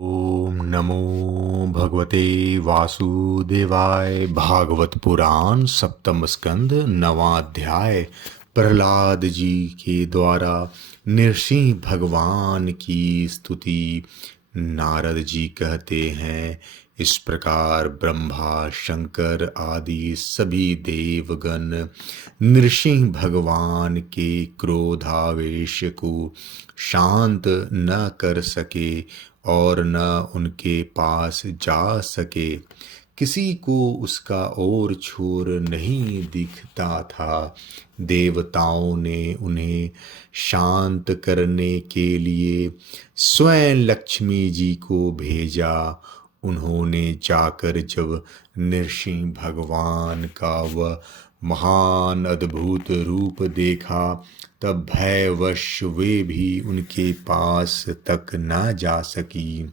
ओम नमो भगवते वासुदेवाय। भागवत पुराण सप्तम स्कंद नवाध्याय। प्रहलाद जी के द्वारा नृसिंह भगवान की स्तुति। नारद जी कहते हैं, इस प्रकार ब्रह्मा शंकर आदि सभी देवगण नृसिंह भगवान के क्रोधावेश को शांत न कर सके और न उनके पास जा सके। किसी को उसका ओर छोर नहीं दिखता था। देवताओं ने उन्हें शांत करने के लिए स्वयं लक्ष्मी जी को भेजा। उन्होंने जाकर जब नृसिंह भगवान का वह महान अद्भुत रूप देखा, तब भयवश वे भी उनके पास तक न जा सकी।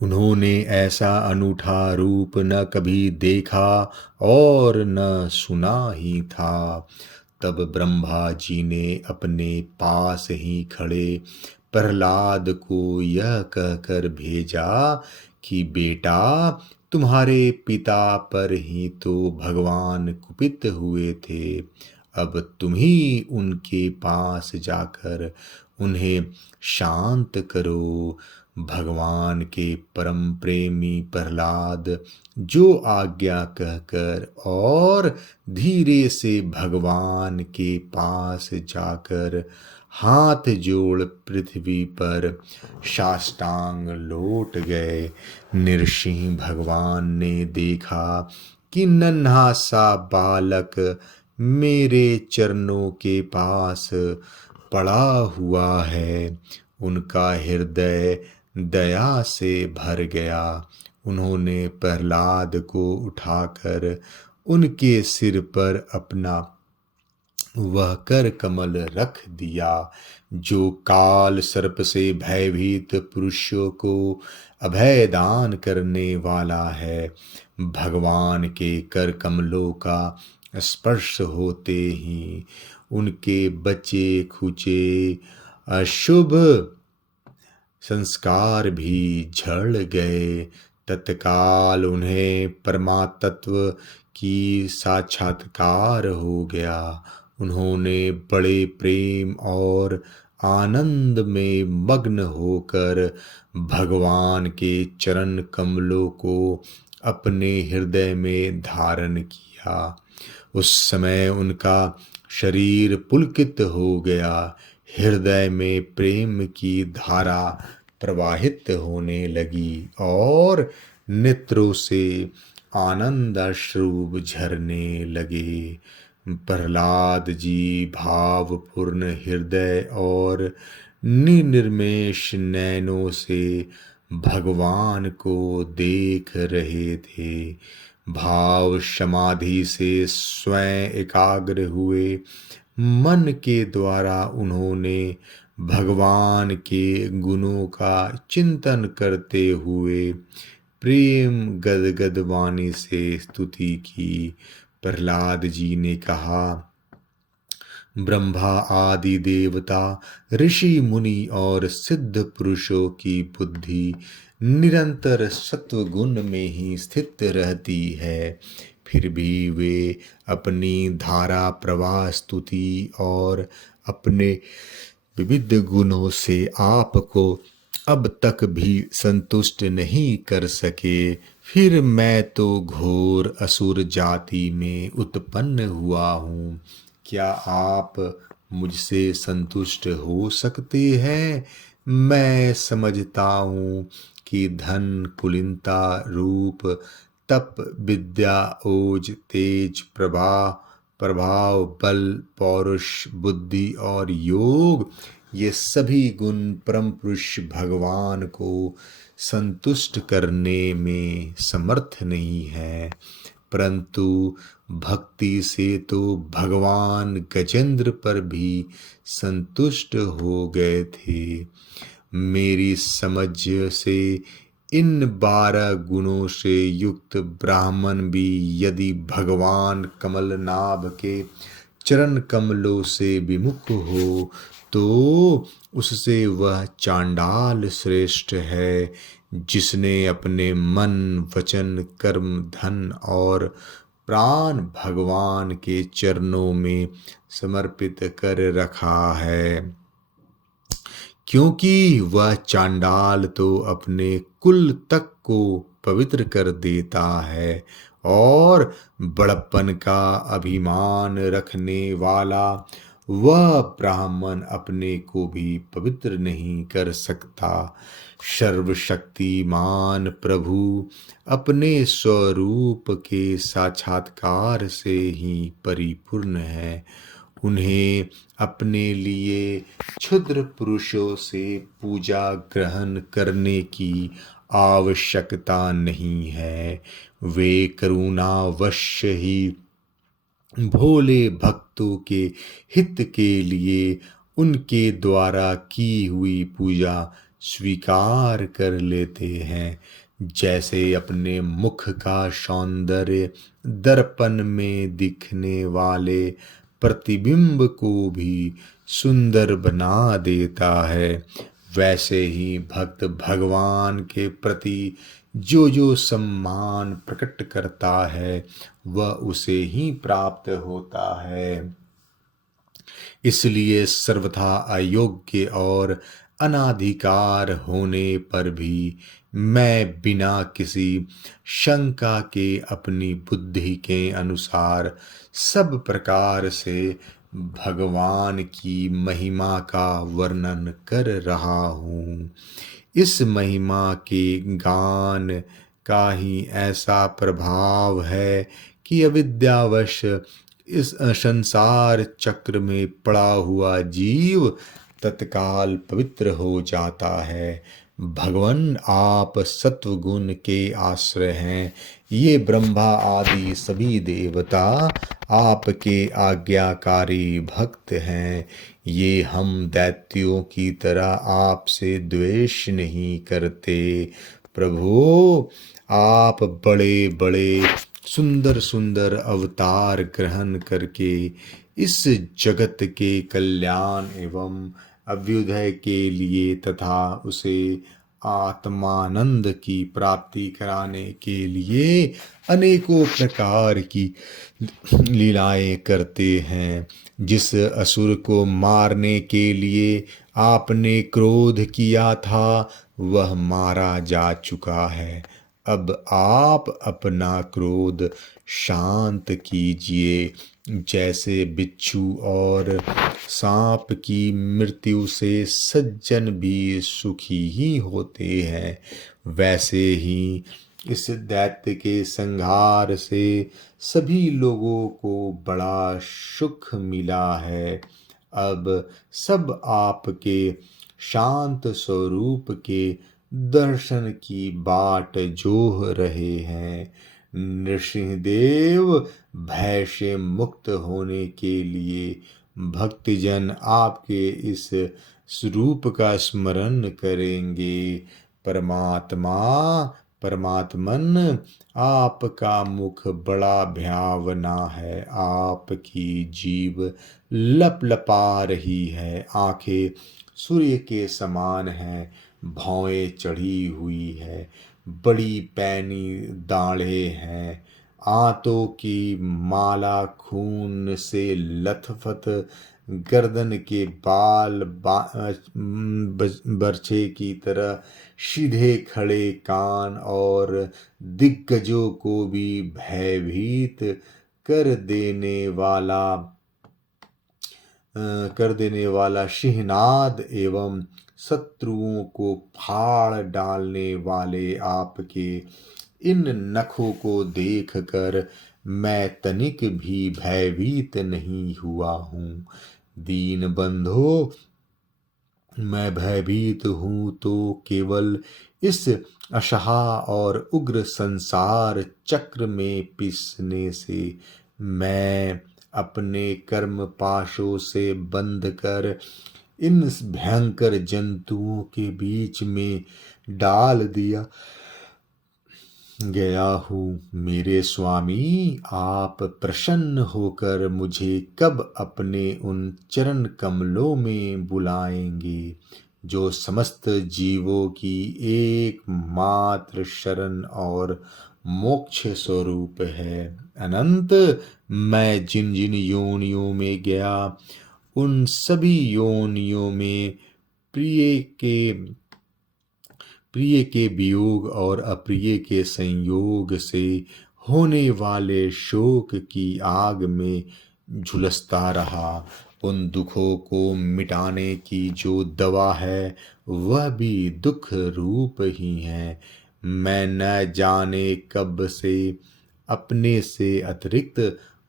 उन्होंने ऐसा अनूठा रूप न कभी देखा और न सुना ही था। तब ब्रह्मा जी ने अपने पास ही खड़े प्रहलाद को यह कहकर भेजा कि बेटा, तुम्हारे पिता पर ही तो भगवान कुपित हुए थे। अब तुम ही उनके पास जाकर उन्हें शांत करो। भगवान के परम प्रेमी प्रहलाद जो आज्ञा कहकर और धीरे से भगवान के पास जाकर हाथ जोड़ पृथ्वी पर साष्टांग लौट गए। नृसिंह भगवान ने देखा कि नन्हा सा बालक मेरे चरणों के पास पड़ा हुआ है। उनका हृदय दया से भर गया। उन्होंने प्रहलाद को उठाकर उनके सिर पर अपना वह कर कमल रख दिया, जो काल सर्प से भयभीत पुरुषों को अभय दान करने वाला है। भगवान के कर कमलों का स्पर्श होते ही उनके बचे खुचे अशुभ संस्कार भी झड़ गए। तत्काल उन्हें परमात्व की साक्षात्कार हो गया। उन्होंने बड़े प्रेम और आनंद में मग्न होकर भगवान के चरण कमलों को अपने हृदय में धारण किया। उस समय उनका शरीर पुलकित हो गया। हृदय में प्रेम की धारा प्रवाहित होने लगी और नेत्रों से आनंद अश्रु झरने लगे। प्रहलाद जी भावपूर्ण हृदय और निर्निमेष नैनों से भगवान को देख रहे थे। भाव समाधि से स्वयं एकाग्र हुए मन के द्वारा उन्होंने भगवान के गुणों का चिंतन करते हुए प्रेम गदगद वाणी से स्तुति की। प्रहलाद जी ने कहा, ब्रह्मा आदि देवता, ऋषि मुनि और सिद्ध पुरुषों की बुद्धि निरंतर सत्व गुण में ही स्थित रहती है। फिर भी वे अपनी धारा प्रवाह स्तुति और अपने विविध गुणों से आपको अब तक भी संतुष्ट नहीं कर सके। फिर मैं तो घोर असुर जाति में उत्पन्न हुआ हूँ। क्या आप मुझसे संतुष्ट हो सकते हैं? मैं समझता हूँ कि धन, कुलीनता, रूप, तप, विद्या, ओज, तेज, प्रभाव, बल, पौरुष, बुद्धि और योग, ये सभी गुण परम पुरुष भगवान को संतुष्ट करने में समर्थ नहीं है। परंतु भक्ति से तो भगवान गजेंद्र पर भी संतुष्ट हो गए थे। मेरी समझ से इन 12 गुणों से युक्त ब्राह्मण भी यदि भगवान कमलनाभ के चरण कमलों से विमुख हो तो उससे वह चांडाल श्रेष्ठ है जिसने अपने मन, वचन, कर्म, धन और प्राण भगवान के चरणों में समर्पित कर रखा है। क्योंकि वह चांडाल तो अपने कुल तक को पवित्र कर देता है और बड़प्पन का अभिमान रखने वाला वह ब्राह्मण अपने को भी पवित्र नहीं कर सकता। सर्वशक्तिमान प्रभु अपने स्वरूप के साक्षात्कार से ही परिपूर्ण है। उन्हें अपने लिए क्षुद्र पुरुषों से पूजा ग्रहण करने की आवश्यकता नहीं है। वे करुणावश ही भोले भक्तों के हित के लिए उनके द्वारा की हुई पूजा स्वीकार कर लेते हैं। जैसे अपने मुख का सौंदर्य दर्पण में दिखने वाले प्रतिबिंब को भी सुंदर बना देता है, वैसे ही भक्त भगवान के प्रति जो जो सम्मान प्रकट करता है वह उसे ही प्राप्त होता है। इसलिए सर्वथा अयोग्य और अनाधिकार होने पर भी मैं बिना किसी शंका के अपनी बुद्धि के अनुसार सब प्रकार से भगवान की महिमा का वर्णन कर रहा हूँ। इस महिमा के गान का ही ऐसा प्रभाव है कि अविद्यावश इस संसार चक्र में पड़ा हुआ जीव तत्काल पवित्र हो जाता है। भगवान आप सत्वगुण के आश्रय हैं। ये ब्रह्मा आदि सभी देवता आपके आज्ञाकारी भक्त हैं। ये हम दैत्यों की तरह आपसे द्वेष नहीं करते। प्रभु आप बड़े बड़े सुंदर सुंदर अवतार ग्रहण करके इस जगत के कल्याण एवं अभ्युदय के लिए तथा उसे आत्मानंद की प्राप्ति कराने के लिए अनेकों प्रकार की लीलाएं करते हैं। जिस असुर को मारने के लिए आपने क्रोध किया था वह मारा जा चुका है। अब आप अपना क्रोध शांत कीजिए। जैसे बिच्छू और सांप की मृत्यु से सज्जन भी सुखी ही होते हैं, वैसे ही इस दैत्य के संहार से सभी लोगों को बड़ा सुख मिला है। अब सब आपके शांत स्वरूप के दर्शन की बाट जोह रहे हैं। नृसिंहदेव भय से मुक्त होने के लिए भक्तजन आपके इस स्वरूप का स्मरण करेंगे। परमात्मा परमात्मन आपका मुख बड़ा भयावना है। आपकी जीभ लपलपा रही है। आंखें सूर्य के समान हैं। भौएं चढ़ी हुई है। बड़ी पैनी दाढ़ें हैं। आंतों की माला खून से लथपथ। गर्दन के बाल बरछे की तरह सीधे खड़े कान और दिग्गजों को भी भयभीत कर देने वाला सिंहनाद एवं शत्रुओं को फाड़ डालने वाले आपके इन नखों को देखकर मैं तनिक भी भयभीत नहीं हुआ हूँ। दीन बंधो, मैं भयभीत हूँ तो केवल इस अशहा और उग्र संसार चक्र में पिसने से। मैं अपने कर्म पाशों से बंध कर इन भयंकर जंतुओं के बीच में डाल दिया गया हूँ मेरे स्वामी, आप प्रसन्न होकर मुझे कब अपने उन चरण कमलों में बुलाएंगे, जो समस्त जीवों की एकमात्र शरण और मोक्ष स्वरूप है। अनंत, मैं जिन जिन योनियों में गया, उन सभी योनियों में प्रिय के प्रिय के वियोग और अप्रिय के संयोग से होने वाले शोक की आग में झुलसता रहा। उन दुखों को मिटाने की जो दवा है, वह भी दुख रूप ही है। मैं न जाने कब से अपने से अतिरिक्त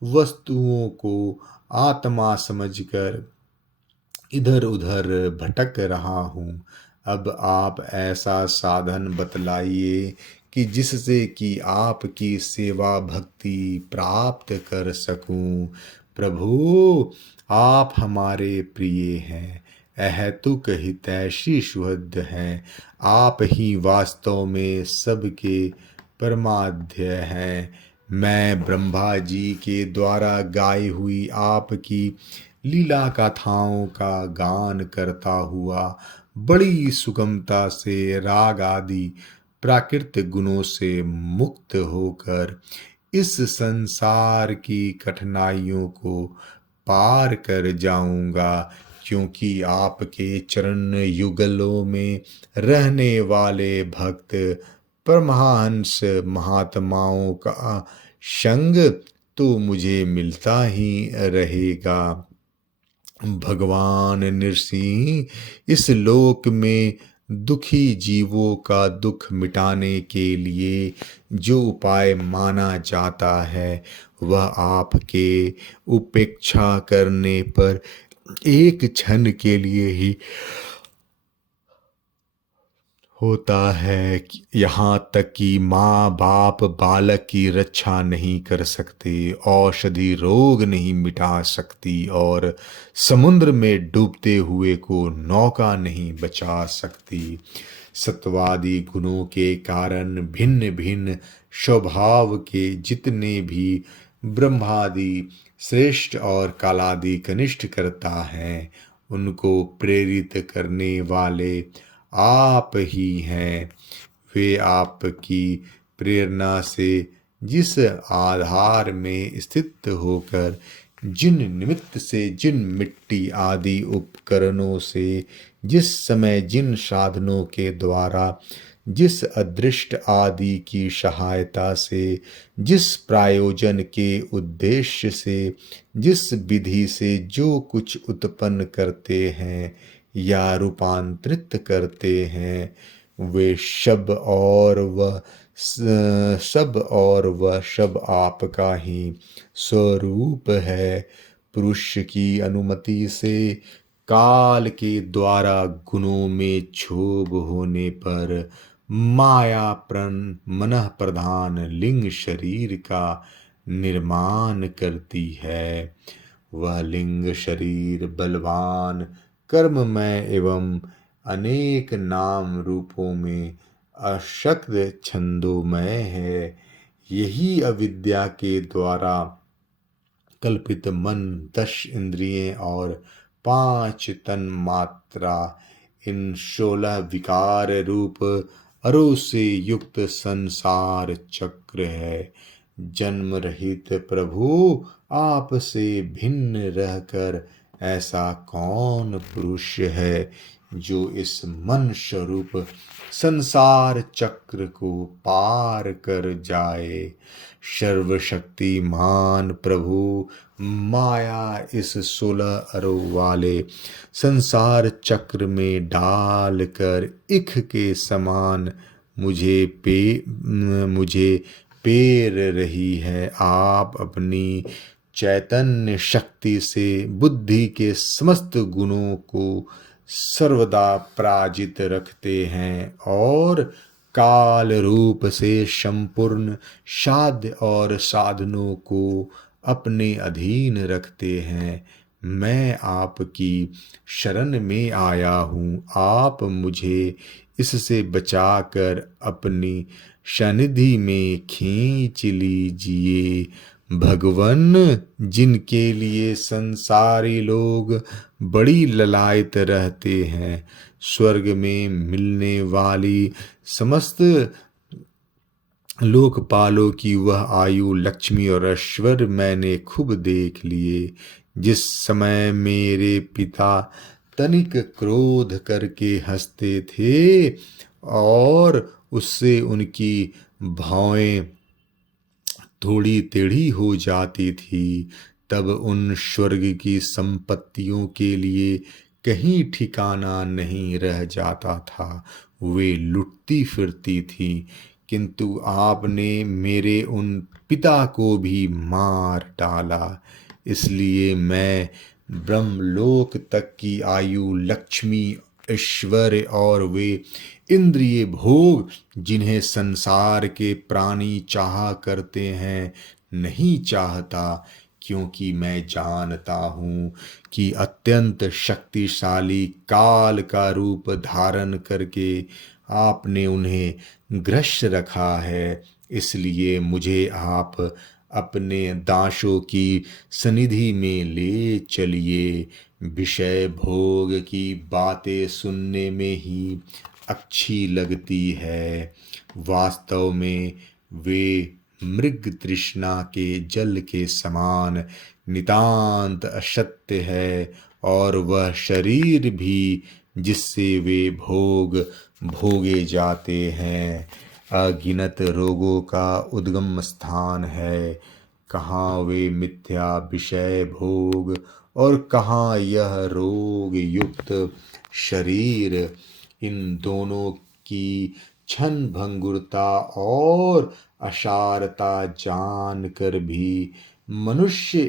वस्तुओं को आत्मा समझकर इधर उधर भटक रहा हूँ। अब आप ऐसा साधन बतलाइए कि जिससे कि आपकी सेवा भक्ति प्राप्त कर सकूं। प्रभु, आप हमारे प्रिय हैं, अहेतुक हितैषी सुहृद हैं। आप ही वास्तव में सबके परमाध्य हैं। मैं ब्रह्मा जी के द्वारा गाई हुई आपकी लीला गाथाओं का गान करता हुआ बड़ी सुगमता से राग आदि प्राकृतिक गुणों से मुक्त होकर इस संसार की कठिनाइयों को पार कर जाऊंगा, क्योंकि आपके चरण युगलों में रहने वाले भक्त परमहंस महात्माओं का संग तो मुझे मिलता ही रहेगा। भगवान नृसिंह, इस लोक में दुखी जीवों का दुख मिटाने के लिए जो उपाय माना जाता है, वह आपके उपेक्षा करने पर एक क्षण के लिए ही होता है। यहाँ तक कि माँ बाप बालक की रक्षा नहीं कर सकते, औषधि रोग नहीं मिटा सकती और समुद्र में डूबते हुए को नौका नहीं बचा सकती। सत्वादि गुणों के कारण भिन्न भिन्न स्वभाव के जितने भी ब्रह्मादि श्रेष्ठ और कालादि कनिष्ठ करता है, उनको प्रेरित करने वाले आप ही हैं। वे आपकी प्रेरणा से जिस आधार में स्थित होकर जिन निमित्त से जिन मिट्टी आदि उपकरणों से जिस समय जिन साधनों के द्वारा जिस अदृष्ट आदि की सहायता से जिस प्रायोजन के उद्देश्य से जिस विधि से जो कुछ उत्पन्न करते हैं या रूपांतरित करते हैं, वे सब आपका ही स्वरूप है। पुरुष की अनुमति से काल के द्वारा गुणों में क्षोभ होने पर माया मनः प्रधान लिंग शरीर का निर्माण करती है। वह लिंग शरीर बलवान, कर्ममय एवं अनेक नाम रूपों में अशक्त छंदोमय है। यही अविद्या के द्वारा कल्पित मन, 10 इंद्रियें और 5 तन मात्रा, इन 16 विकार रूप अरो से युक्त संसार चक्र है। जन्म रहित प्रभु, आप से भिन्न रहकर ऐसा कौन पुरुष है जो इस मन स्वरूप संसार चक्र को पार कर जाए। सर्वशक्तिमान प्रभु, माया इस 16 अरो वाले संसार चक्र में डालकर इख के समान मुझे पेर रही है। आप अपनी चैतन्य शक्ति से बुद्धि के समस्त गुणों को सर्वदा पराजित रखते हैं और काल रूप से संपूर्ण साध्य और साधनों को अपने अधीन रखते हैं। मैं आपकी शरण में आया हूँ, आप मुझे इससे बचाकर अपनी सनिधि में खींच लीजिए। भगवन, जिनके लिए संसारी लोग बड़ी ललायत रहते हैं, स्वर्ग में मिलने वाली समस्त लोकपालों की वह आयु, लक्ष्मी और ऐश्वर्य मैंने खूब देख लिए। जिस समय मेरे पिता तनिक क्रोध करके हंसते थे और उससे उनकी भौहें थोड़ी टेढ़ी हो जाती थी, तब उन स्वर्ग की संपत्तियों के लिए कहीं ठिकाना नहीं रह जाता था, वे लुटती फिरती थी। किंतु आपने मेरे उन पिता को भी मार डाला, इसलिए मैं ब्रह्मलोक तक की आयु, लक्ष्मी, ऐश्वर्य और वे इंद्रिय भोग जिन्हें संसार के प्राणी चाहा करते हैं नहीं चाहता, क्योंकि मैं जानता हूँ कि अत्यंत शक्तिशाली काल का रूप धारण करके आपने उन्हें ग्रस्त रखा है। इसलिए मुझे आप अपने दासों की सनिधि में ले चलिए। विषय भोग की बातें सुनने में ही अच्छी लगती है, वास्तव में वे मृग तृष्णा के जल के समान नितांत असत्य है, और वह शरीर भी जिससे वे भोग भोगे जाते हैं अगिनत रोगों का उद्गम स्थान है। कहाँ वे मिथ्या विषय भोग और कहाँ यह रोग युक्त शरीर। इन दोनों की क्षण भंगुरता और असारता जान कर भी मनुष्य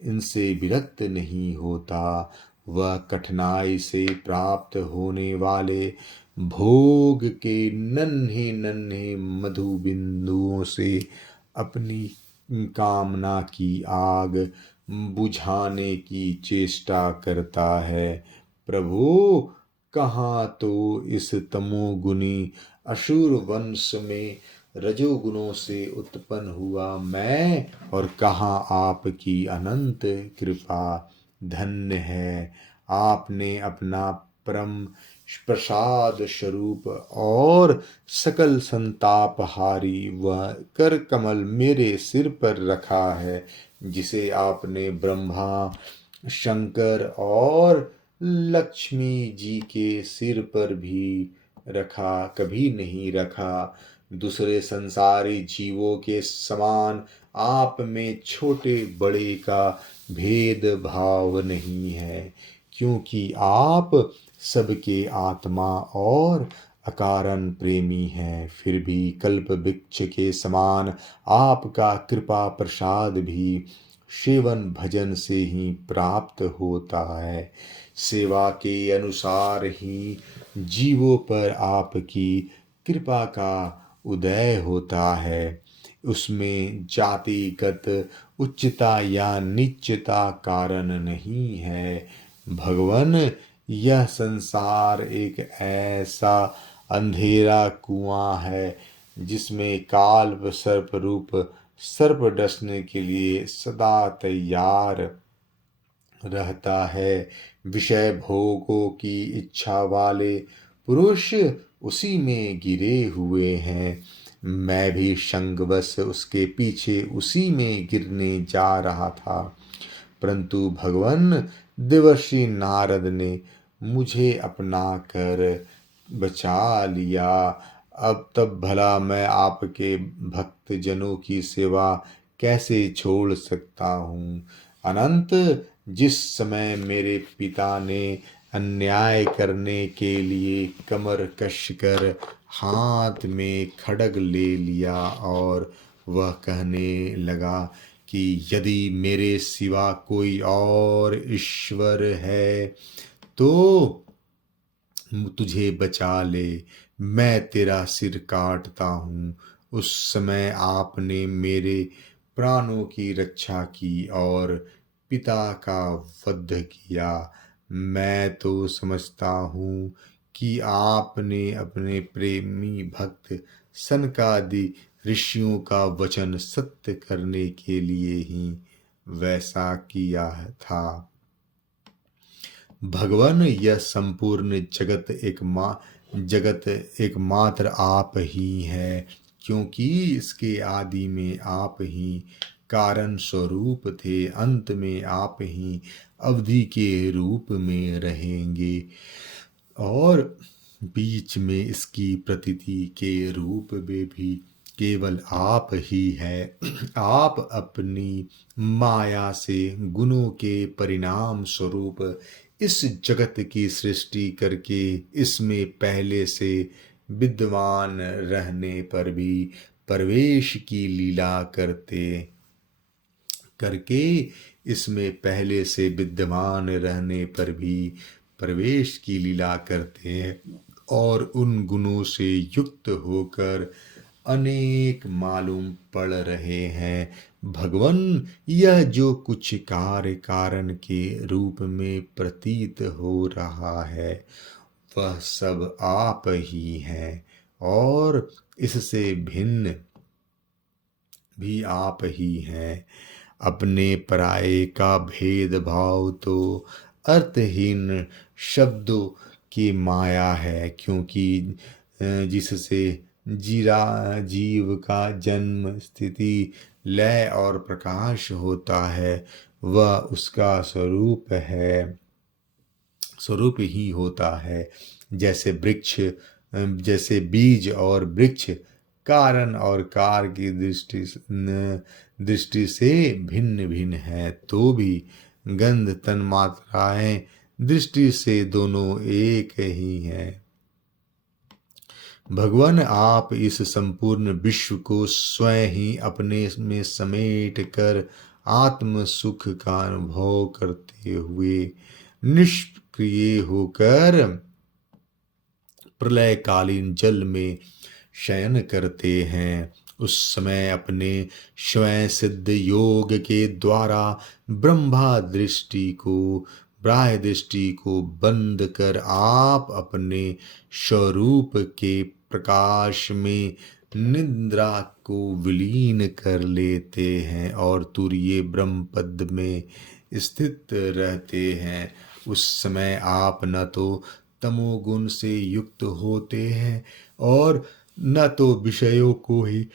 इनसे विरक्त नहीं होता। वह कठिनाई से प्राप्त होने वाले भोग के नन्हे नन्हे मधु बिंदुओं से अपनी कामना की आग बुझाने की चेष्टा करता है। प्रभु, कहाँ तो इस तमोगुनी असुर वंश में रजोगुणों से उत्पन्न हुआ मैं, और कहाँ आपकी अनंत कृपा। धन्य है आपने अपना परम प्रसाद स्वरूप और सकल संतापहारी वह कर कमल मेरे सिर पर रखा है, जिसे आपने ब्रह्मा, शंकर और लक्ष्मी जी के सिर पर भी कभी नहीं रखा। दूसरे संसारी जीवों के समान आप में छोटे बड़े का भेद भाव नहीं है, क्योंकि आप सबके आत्मा और अकारण प्रेमी हैं। फिर भी कल्प वृक्ष के समान आपका कृपा प्रसाद भी सेवन भजन से ही प्राप्त होता है। सेवा के अनुसार ही जीवों पर आपकी कृपा का उदय होता है। उसमें जातिगत उच्चता या नीचता कारण नहीं है। भगवन, यह संसार एक ऐसा अंधेरा कुआं है जिसमें काल सर्प रूप सर्प डसने के लिए सदा तैयार रहता है। विषय भोगों की इच्छा वाले पुरुष उसी में गिरे हुए हैं। मैं भी संगवश उसके पीछे उसी में गिरने जा रहा था, परंतु भगवान देवर्षि नारद ने मुझे अपना कर बचा लिया। अब तब भला मैं आपके भक्त जनों की सेवा कैसे छोड़ सकता हूँ। अनंत, जिस समय मेरे पिता ने अन्याय करने के लिए कमर कसकर हाथ में खड्ग ले लिया और वह कहने लगा कि यदि मेरे सिवा कोई और ईश्वर है तो तुझे बचा ले, मैं तेरा सिर काटता हूँ। उस समय आपने मेरे प्राणों की रक्षा की और पिता का वध किया। मैं तो समझता हूँ कि आपने अपने प्रेमी भक्त सनकादि ऋषियों का वचन सत्य करने के लिए ही वैसा किया था। भगवान, यह संपूर्ण जगत एकमात्र आप ही है, क्योंकि इसके आदि में आप ही कारण स्वरूप थे, अंत में आप ही अवधि के रूप में रहेंगे और बीच में इसकी प्रतीति के रूप में भी केवल आप ही है। आप अपनी माया से गुणों के परिणाम स्वरूप इस जगत की सृष्टि करके इसमें पहले से विद्वान रहने पर भी प्रवेश की लीला करके इसमें पहले से विद्यमान रहने पर भी प्रवेश की लीला करते हैं और उन गुणों से युक्त होकर अनेक मालूम पड़ रहे हैं। भगवान, यह जो कुछ कार्य कारण के रूप में प्रतीत हो रहा है वह सब आप ही हैं और इससे भिन्न भी आप ही हैं। अपने पराये का भेदभाव तो अर्थहीन शब्दों की माया है, क्योंकि जिससे जीव का जन्म, स्थिति, लय और प्रकाश होता है वह उसका स्वरूप ही होता है। जैसे बीज और वृक्ष कारण और कार की दृष्टि से भिन्न भिन्न है, तो भी गंध तन्मात्राएं दृष्टि से दोनों एक ही हैं। भगवान, आप इस संपूर्ण विश्व को स्वयं ही अपने में समेट कर आत्म सुख का अनुभव करते हुए निष्क्रिय होकर प्रलयकालीन जल में शयन करते हैं। उस समय अपने स्वयं सिद्ध योग के द्वारा बाह्य दृष्टि को बंद कर आप अपने स्वरूप के प्रकाश में निद्रा को विलीन कर लेते हैं और तुरीय ब्रह्म पद में स्थित रहते हैं। उस समय आप न तो तमोगुण से युक्त होते हैं और न तो विषयों को ही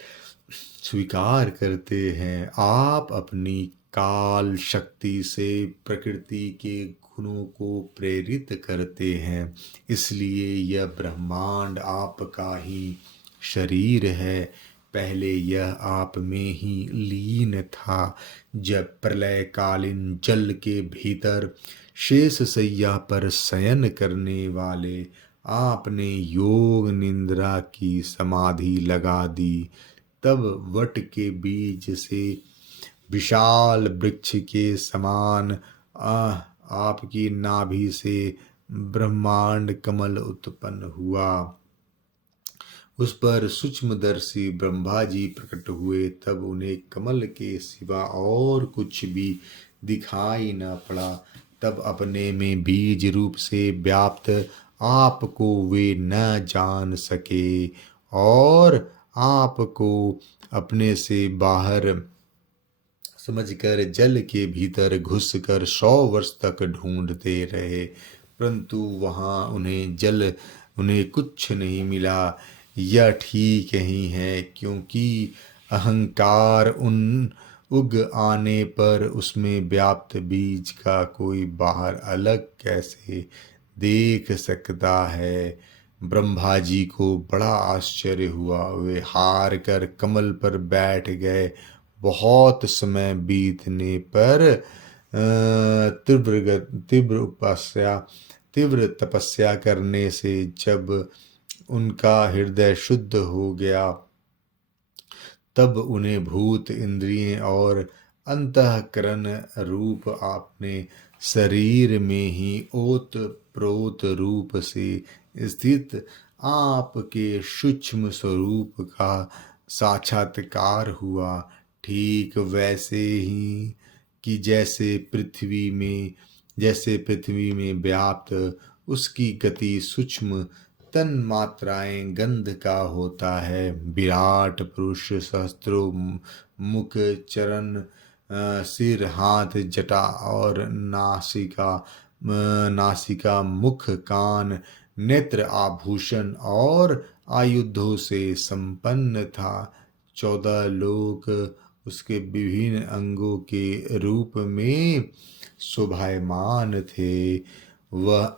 स्वीकार करते हैं। आप अपनी काल शक्ति से प्रकृति के गुणों को प्रेरित करते हैं, इसलिए यह ब्रह्मांड आपका ही शरीर है। पहले यह आप में ही लीन था। जब प्रलयकालीन जल के भीतर शेष शैया पर शयन करने वाले आपने योग निद्रा की समाधि लगा दी, तब वट के बीज से विशाल वृक्ष के समान आपकी नाभि से ब्रह्मांड कमल उत्पन्न हुआ। उस पर सूक्ष्मदर्शी ब्रह्मा जी प्रकट हुए। तब उन्हें कमल के सिवा और कुछ भी दिखाई न पड़ा। तब अपने में बीज रूप से व्याप्त आपको वे न जान सके और आपको अपने से बाहर समझकर जल के भीतर घुसकर 100 वर्ष तक ढूंढते रहे, परंतु वहां उन्हें कुछ नहीं मिला। यह ठीक ही है, क्योंकि अहंकार उग आने पर उसमें व्याप्त बीज का कोई बाहर अलग कैसे देख सकता है। ब्रह्मा जी को बड़ा आश्चर्य हुआ। वे हार कर कमल पर बैठ गए। बहुत समय बीतने पर तीव्र तपस्या करने से जब उनका हृदय शुद्ध हो गया, तब उन्हें भूत, इंद्रिय और अंतःकरण रूप अपने शरीर में ही ओत प्रोत रूप से स्थित आपके सूक्ष्म स्वरूप का साक्षात्कार हुआ। ठीक वैसे ही कि जैसे पृथ्वी में व्याप्त उसकी गति सूक्ष्म तन मात्राएं गंध का होता है। विराट पुरुष सहस्त्रों मुख, चरण, सिर, हाथ, जटा और नासिका, मुख, कान, नेत्र, आभूषण और आयुधों से संपन्न था। 14 लोक उसके विभिन्न अंगों के रूप में शोभायमान थे। वह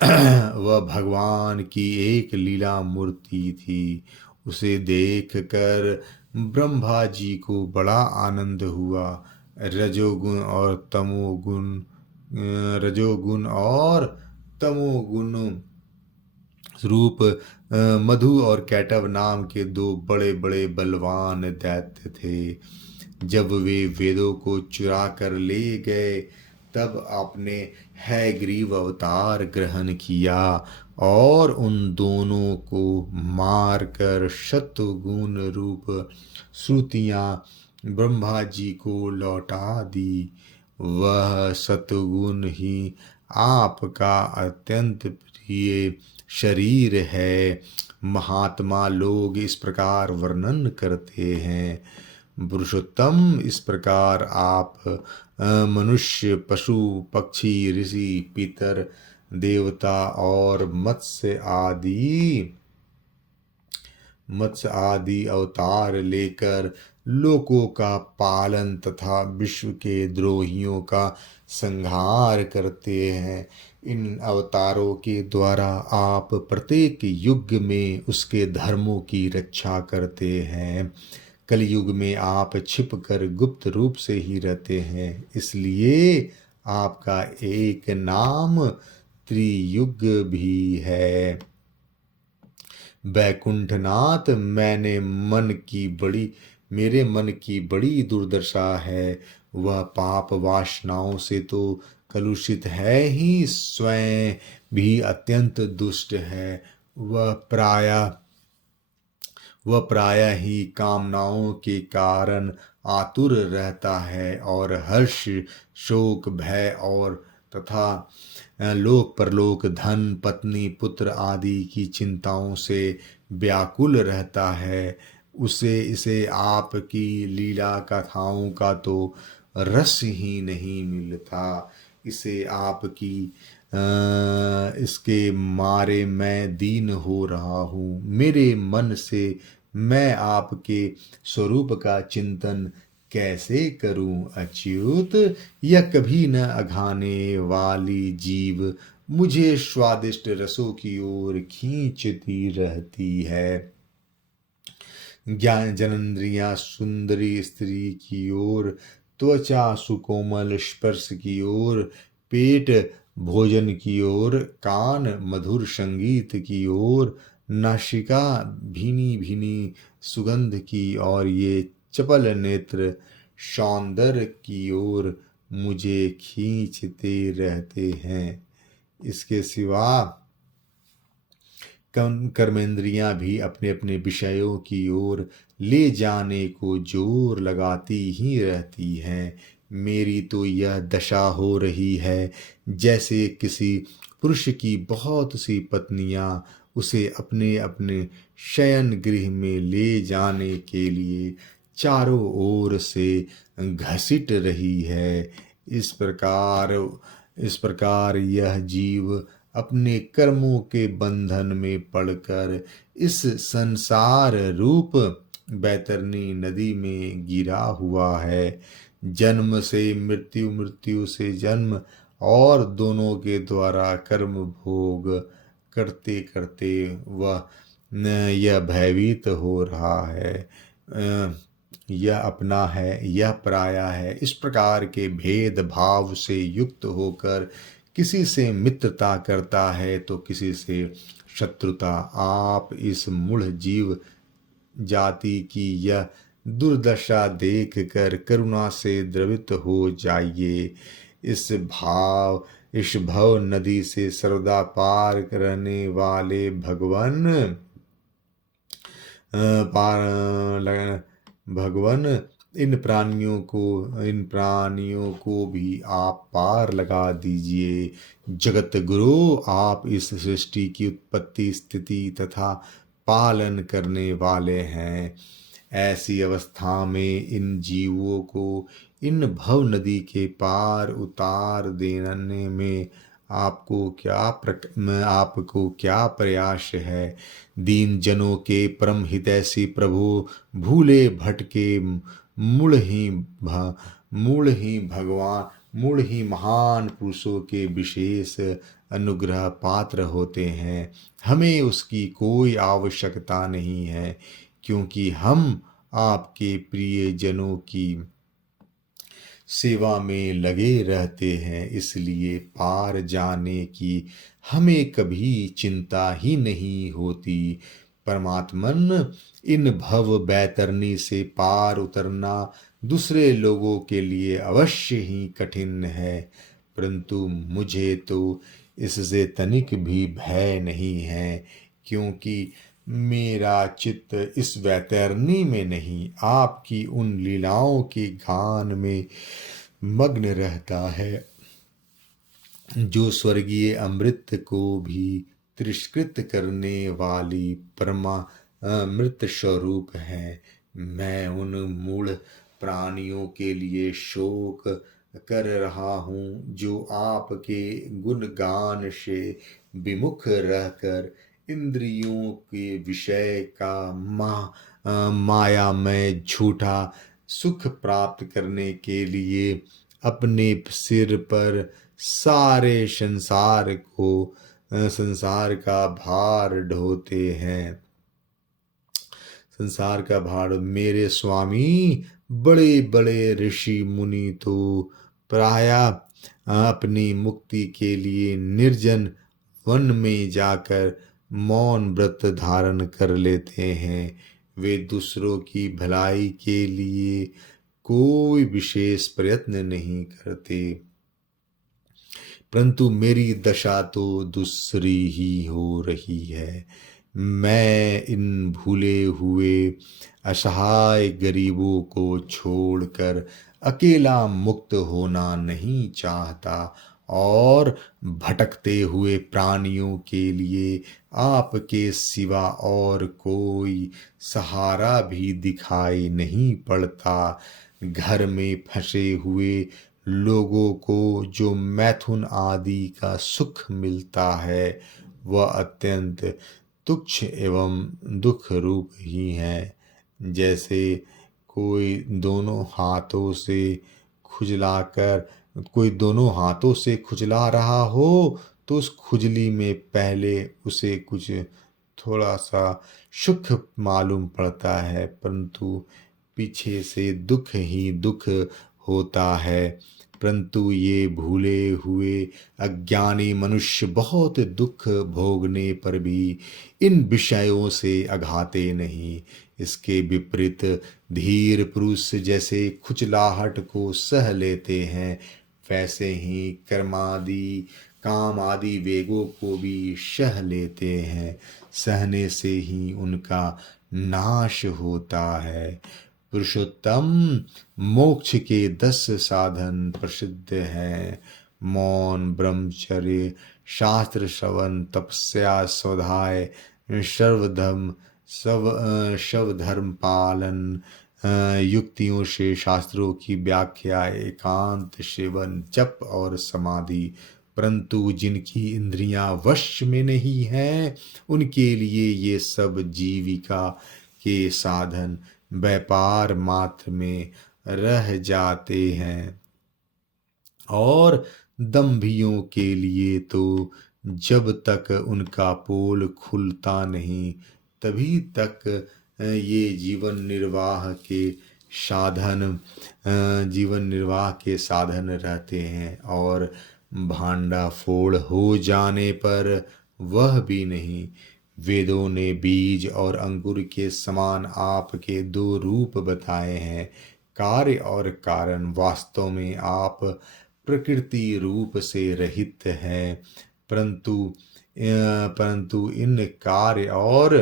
वह भगवान की एक लीला मूर्ति थी। उसे देखकर ब्रह्मा जी को बड़ा आनंद हुआ। रजोगुण और तमोगुण रजोगुण और तमोगुण रूप मधु और कैटव नाम के दो बड़े बड़े बलवान दैत्य थे। जब वे वेदों को चुरा कर ले गए तब आपने हैग्रीव अवतार ग्रहण किया और उन दोनों को मारकर शतगुण रूप श्रुतियां ब्रह्मा जी को लौटा दी। वह सतगुण ही आपका अत्यंत प्रिय शरीर है। महात्मा लोग इस प्रकार वर्णन करते हैं। पुरुषोत्तम, इस प्रकार आप मनुष्य, पशु, पक्षी, ऋषि, पितर, देवता और मत्स्य आदि अवतार लेकर लोकों का पालन तथा विश्व के द्रोहियों का संहार करते हैं। इन अवतारों के द्वारा आप प्रत्येक युग में उसके धर्मों की रक्षा करते हैं। कलयुग में आप छिपकर गुप्त रूप से ही रहते हैं, इसलिए आपका एक नाम त्रियुग भी है। वैकुंठनाथ, मेरे मन की बड़ी दुर्दशा है। वह पाप वासनाओं से तो कलुषित है ही, स्वयं भी अत्यंत दुष्ट है। वह प्रायः ही कामनाओं के कारण आतुर रहता है और हर्ष, शोक, भय और तथा लोक परलोक, धन, पत्नी, पुत्र आदि की चिंताओं से व्याकुल रहता है। इसे आपकी लीला कथाओं का तो रस ही नहीं मिलता। इसके मारे मैं दीन हो रहा हूँ। मेरे मन से मैं आपके स्वरूप का चिंतन कैसे करूं अच्युत? यह कभी न अघाने वाली जीव मुझे स्वादिष्ट रसों की ओर खींचती रहती है। ज्ञान जनेंद्रियां सुंदरी स्त्री की ओर, त्वचा सुकोमल स्पर्श की ओर, पेट भोजन की ओर, कान मधुर संगीत की ओर, नासिका भीनी भीनी सुगंध की और ये चपल नेत्र सौंदर्य की ओर मुझे खींचते रहते हैं। इसके सिवा कर्मेंद्रियां भी अपने अपने विषयों की ओर ले जाने को जोर लगाती ही रहती हैं। मेरी तो यह दशा हो रही है जैसे किसी पुरुष की बहुत सी पत्नियां उसे अपने अपने शयन गृह में ले जाने के लिए चारों ओर से घसीट रही है। इस प्रकार यह जीव अपने कर्मों के बंधन में पड़कर इस संसार रूप बैतरनी नदी में गिरा हुआ है। जन्म से मृत्यु, मृत्यु से जन्म और दोनों के द्वारा कर्म भोग करते करते वह यह भयभीत हो रहा है। यह अपना है, यह पराया है। इस प्रकार के भेद भाव से युक्त होकर किसी से मित्रता करता है तो किसी से शत्रुता। आप इस मूढ़ जीव जाति की यह दुर्दशा देखकर करुणा से द्रवित हो जाइए। इस भव नदी से सर्वदा पार करने वाले भगवन इन प्राणियों को भी आप पार लगा दीजिए। जगत गुरु, आप इस सृष्टि की उत्पत्ति, स्थिति तथा पालन करने वाले हैं। ऐसी अवस्था में इन जीवों को इन भव नदी के पार उतार देने में आपको क्या प्रयास है। दीन जनों के परम हितैषी प्रभु, भूले भटके मूल ही भगवान, मूल ही महान पुरुषों के विशेष अनुग्रह पात्र होते हैं। हमें उसकी कोई आवश्यकता नहीं है, क्योंकि हम आपके प्रिय जनों की सेवा में लगे रहते हैं। इसलिए पार जाने की हमें कभी चिंता ही नहीं होती। परमात्मन, इन भव बैतरणी से पार उतरना दूसरे लोगों के लिए अवश्य ही कठिन है, परंतु मुझे तो इससे तनिक भी भय नहीं है, क्योंकि मेरा चित्त इस वैतरणी में नहीं, आपकी उन लीलाओं के गान में मग्न रहता है, जो स्वर्गीय अमृत को भी तिरस्कृत करने वाली परमामृत स्वरूप है। मैं उन मूढ़ प्राणियों के लिए शोक कर रहा हूँ, जो आपके गुणगान से विमुख रहकर इंद्रियों के विषय का माया में झूठा सुख प्राप्त करने के लिए अपने सिर पर सारे संसार का भार ढोते हैं। संसार का भार। मेरे स्वामी, बड़े बड़े ऋषि मुनि तो प्रायः अपनी मुक्ति के लिए निर्जन वन में जाकर मौन व्रत धारण कर लेते हैं। वे दूसरों की भलाई के लिए कोई विशेष प्रयत्न नहीं करते, परंतु मेरी दशा तो दूसरी ही हो रही है। मैं इन भूले हुए असहाय गरीबों को छोड़कर अकेला मुक्त होना नहीं चाहता, और भटकते हुए प्राणियों के लिए आपके सिवा और कोई सहारा भी दिखाई नहीं पड़ता। घर में फंसे हुए लोगों को जो मैथुन आदि का सुख मिलता है, वह अत्यंत तुच्छ एवं दुख रूप ही है। जैसे कोई दोनों हाथों से खुजला रहा हो, तो उस खुजली में पहले उसे कुछ थोड़ा सा सुख मालूम पड़ता है, परंतु पीछे से दुख ही दुख होता है। परंतु ये भूले हुए अज्ञानी मनुष्य बहुत दुख भोगने पर भी इन विषयों से अघाते नहीं। इसके विपरीत धीर पुरुष जैसे खुजलाहट को सह लेते हैं, वैसे ही काम आदि वेगों को भी सह लेते हैं। सहने से ही उनका नाश होता है। पुरुषोत्तम, मोक्ष के 10 साधन प्रसिद्ध हैं। मौन, ब्रह्मचर्य, शास्त्र श्रवण, तपस्या, स्वाध्याय, सर्वधर्म पालन, युक्तियों से शास्त्रों की व्याख्या, एकांत सेवन, जप और समाधि। परंतु जिनकी इंद्रियां वश में नहीं हैं, उनके लिए ये सब जीविका के साधन व्यापार मात्र में रह जाते हैं, और दंभियों के लिए तो जब तक उनका पोल खुलता नहीं, तभी तक ये जीवन निर्वाह के साधन रहते हैं, और भांडा फोड़ हो जाने पर वह भी नहीं। वेदों ने बीज और अंकुर के समान आपके 2 रूप बताए हैं, कार्य और कारण। वास्तव में आप प्रकृति रूप से रहित हैं, परंतु इन कार्य और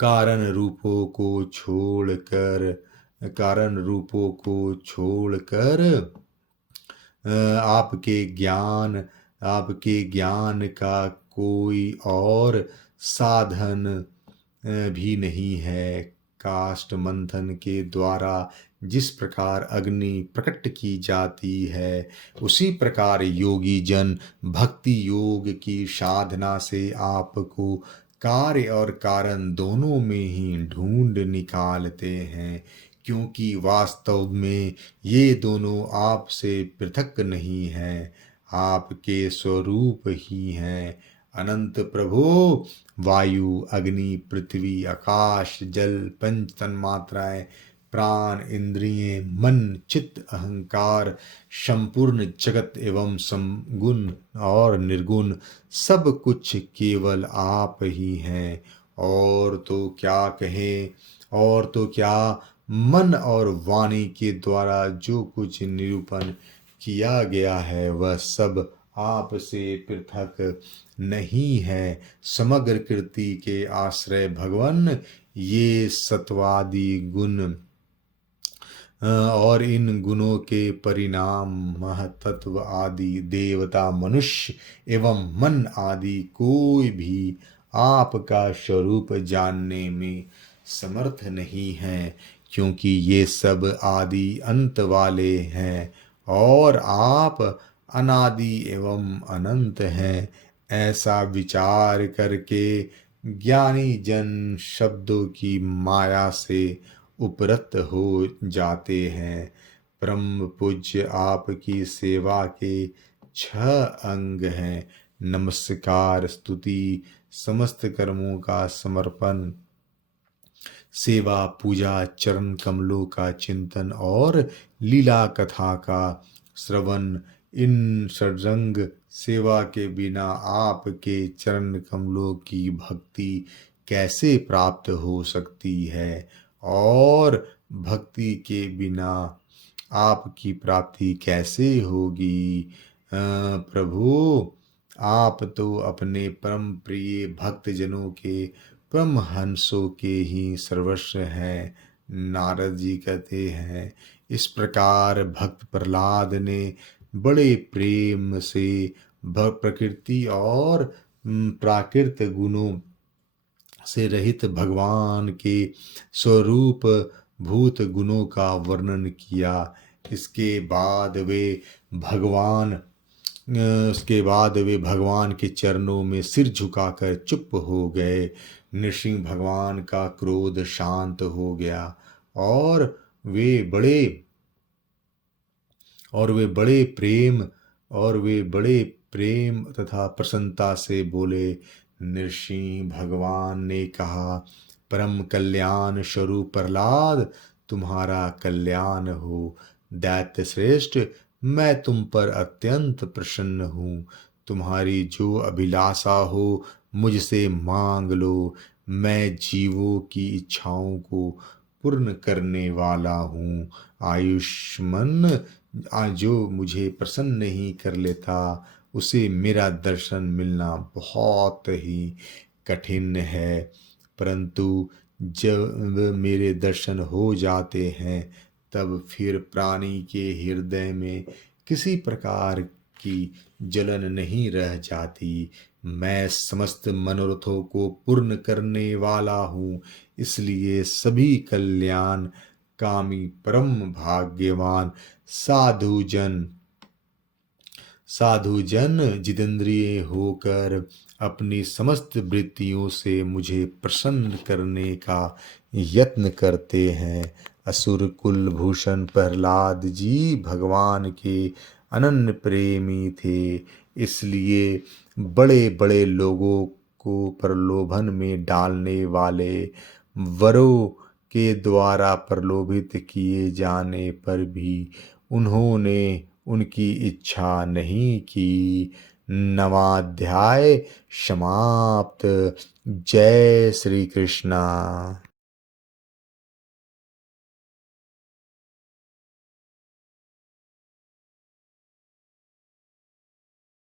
कारण रूपों को छोड़कर कारण रूपों को छोड़कर आपके ज्ञान का कोई और साधन भी नहीं है। काष्ठ मंथन के द्वारा जिस प्रकार अग्नि प्रकट की जाती है, उसी प्रकार योगी जन भक्ति योग की साधना से आपको कार्य और कारण दोनों में ही ढूंढ निकालते हैं, क्योंकि वास्तव में ये दोनों आपसे पृथक नहीं हैं, आपके स्वरूप ही हैं। अनंत प्रभो, वायु, अग्नि, पृथ्वी, आकाश, जल, पंच तन्मात्राएं, प्राण, इंद्रिय, मन, चित्त, अहंकार, संपूर्ण जगत एवं समगुण और निर्गुण सब कुछ केवल आप ही हैं। और तो क्या कहें, और तो क्या मन और वाणी के द्वारा जो कुछ निरूपण किया गया है वह सब आपसे पृथक नहीं है। समग्र कृति के आश्रय भगवान ये सत्वादि गुण और इन गुणों के परिणाम महतत्व आदि देवता, मनुष्य एवं मन आदि कोई भी आपका स्वरूप जानने में समर्थ नहीं है, क्योंकि ये सब आदि अंत वाले हैं और आप अनादि एवं अनंत हैं। ऐसा विचार करके ज्ञानी जन शब्दों की माया से उपरत हो जाते हैं। परम पूज्य आपकी सेवा के 6 अंग हैं: नमस्कार, स्तुति, समस्त कर्मों का समर्पण, सेवा, पूजा, चरण कमलों का चिंतन और लीला कथा का श्रवण। इन षडंग सेवा के बिना आपके चरण कमलों की भक्ति कैसे प्राप्त हो सकती है, और भक्ति के बिना आपकी प्राप्ति कैसे होगी। प्रभु, आप तो अपने परम प्रिय भक्तजनों के परमहंसों के ही सर्वस्व हैं। नारद जी कहते हैं, इस प्रकार भक्त प्रहलाद ने बड़े प्रेम से प्रकृति और प्राकृत गुणों से रहित भगवान के स्वरूप भूत गुणों का वर्णन किया। इसके बाद वे भगवान के चरणों में सिर झुकाकर चुप हो गए। नृसिंह भगवान का क्रोध शांत हो गया और वे बड़े प्रेम तथा प्रसन्नता से बोले। नृसिंह भगवान ने कहा, परम कल्याण स्वरूप प्रहलाद, तुम्हारा कल्याण हो। दैत्य श्रेष्ठ, मैं तुम पर अत्यंत प्रसन्न हूँ। तुम्हारी जो अभिलाषा हो मुझसे मांग लो। मैं जीवों की इच्छाओं को पूर्ण करने वाला हूँ। आयुष्मान जो मुझे प्रसन्न नहीं कर लेता, उसे मेरा दर्शन मिलना बहुत ही कठिन है, परंतु जब मेरे दर्शन हो जाते हैं तब फिर प्राणी के हृदय में किसी प्रकार की जलन नहीं रह जाती। मैं समस्त मनोरथों को पूर्ण करने वाला हूँ, इसलिए सभी कल्याण कामी परम भाग्यवान साधुजन जितेंद्रिय होकर अपनी समस्त वृत्तियों से मुझे प्रसन्न करने का यत्न करते हैं। असुर कुलभूषण प्रहलाद जी भगवान के अनन्य प्रेमी थे, इसलिए बड़े बड़े लोगों को प्रलोभन में डालने वाले वरों के द्वारा प्रलोभित किए जाने पर भी उन्होंने उनकी इच्छा नहीं की। 9वां अध्याय समाप्त। जय श्री कृष्णा।